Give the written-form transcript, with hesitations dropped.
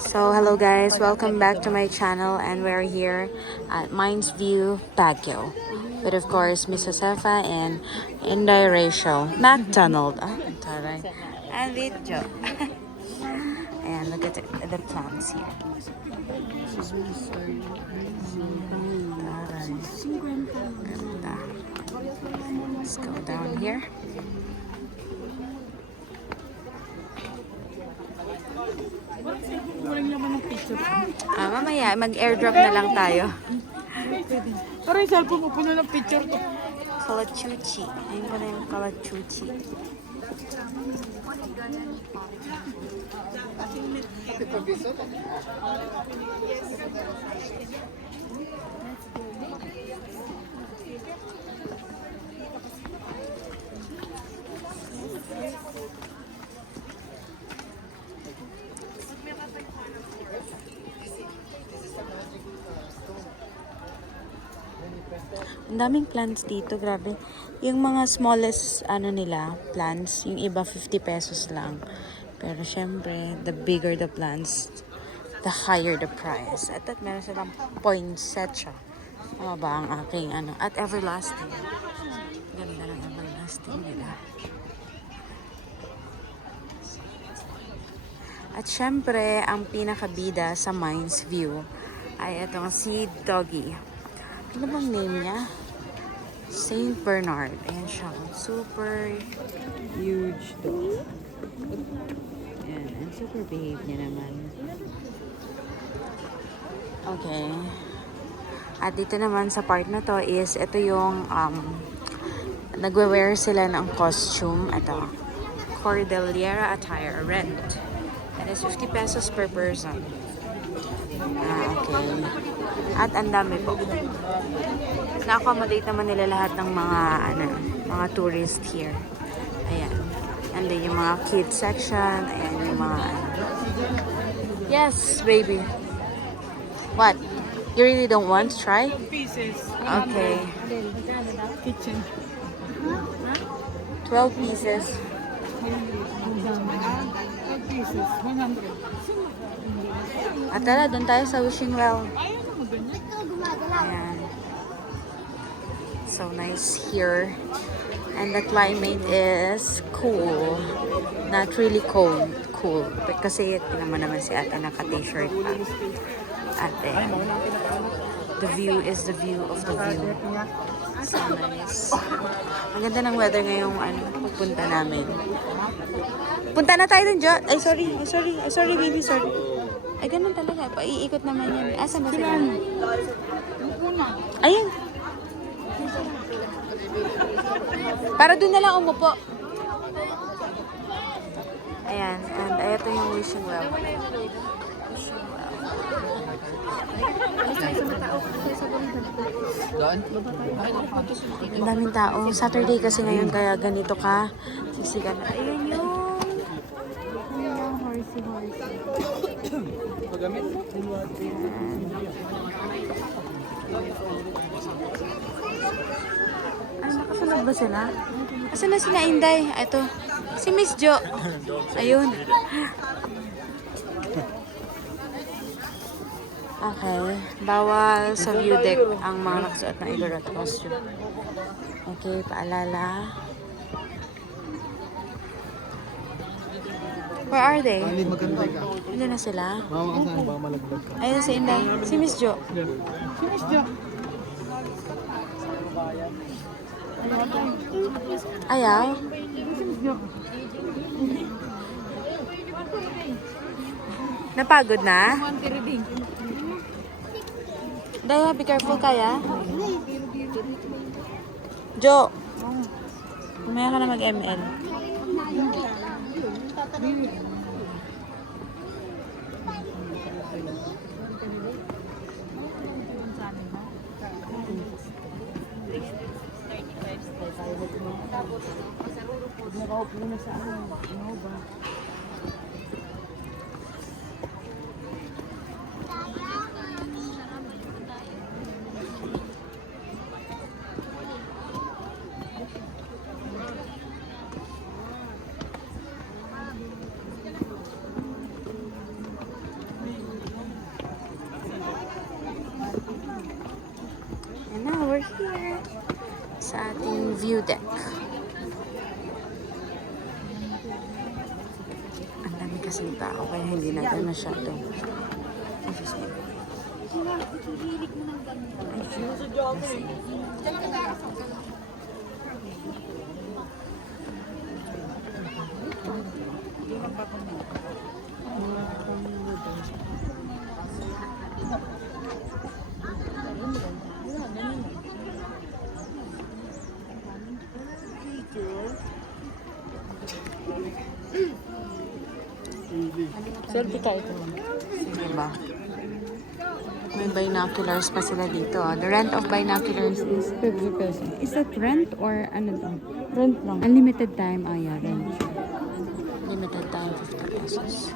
So hello guys, welcome back to my channel and we're here at Mines View, Baguio. With of course Miss Josefa and Inday Rachel, McDonald, taray. And Litjo. And look at the plants here. Taray. Ganda. Let's go down here. Mamaya, mag-airdrop na lang tayo. Pero yung cellphone mo, puno ng picture to. Kalachuchi. Ayun ko na yung Kalachuchi. Ang daming plants dito, grabe. Yung mga smallest nila, plants, yung iba 50 pesos lang. Pero syempre, the bigger the plants, the higher the price. At meron silang poinsettia. Ano ba ang aking at everlasting. Ganda ng everlasting nila. At syempre, ang pinakabida sa Mines View ay itong si Doggy. Ano bang name niya? Saint Bernard. Ayan siya. Super huge dog. Ayan. And super behave niya naman. Okay. At dito naman sa part na to is ito yung nagwe-wear sila ng costume. Ito. Cordillera attire. Rent. And it's 50 pesos per person. Okay. At ang dami po. Na-accommodate naman nila lahat ng mga tourist here. Ayan. And then yung mga kids section. Ayan yung mga Yes, baby. What? You really don't want to try? Pieces. Okay. Kitchen. 12 pieces. 12 pieces. 100. At tara, doon tayo sa Wishing Well. Ayaw naman ganyan. Ayan. So nice here. And the climate is cool. Not really cold. Cool. Kasi tingnan naman si ate naka-t-shirt pa. Ate. The view is the view of the view. So nice. Ang ganda ng weather ngayong pupunta namin. Punta na tayo dun, Jo. Ay, sorry. Sorry, baby. Sorry. Ay, ganun talaga. Paiikot naman yan. Asan ba sila? Ayun. Para dun na lang umupo. Ayan. And ito yung wishing well. Wishing well. Ang daming tao. Saturday kasi ngayon kaya ganito ka. Sisigan na. Ayun yung horsey. Nakasunod ba sila? Asan na sila Inday? Ito. Si Miss Jo. Ayun. Okay. Bawal sa view deck ang mga nakasuot ng Igorot costume. Okay, paalala. Where are they? Hindi na sila. Mama, saan ba malaglag ka? Ayun si Inday. Si Miss Jo. Si Miss Jo. Ayaw. Si Miss Jo. Napagod na? Daya, be careful kaya. Jo. Umaya ka na mag-ML. view deck. Ang dami kasing tao kaya hindi natin masyado. Excuse me. Selfie tayo ito. Sige ba? May binoculars pa sila dito. The rent of binoculars is 50 pesos. Is that rent or ano to? Rent lang. Unlimited time. Oh yeah, rent. Limited time, 50 pesos.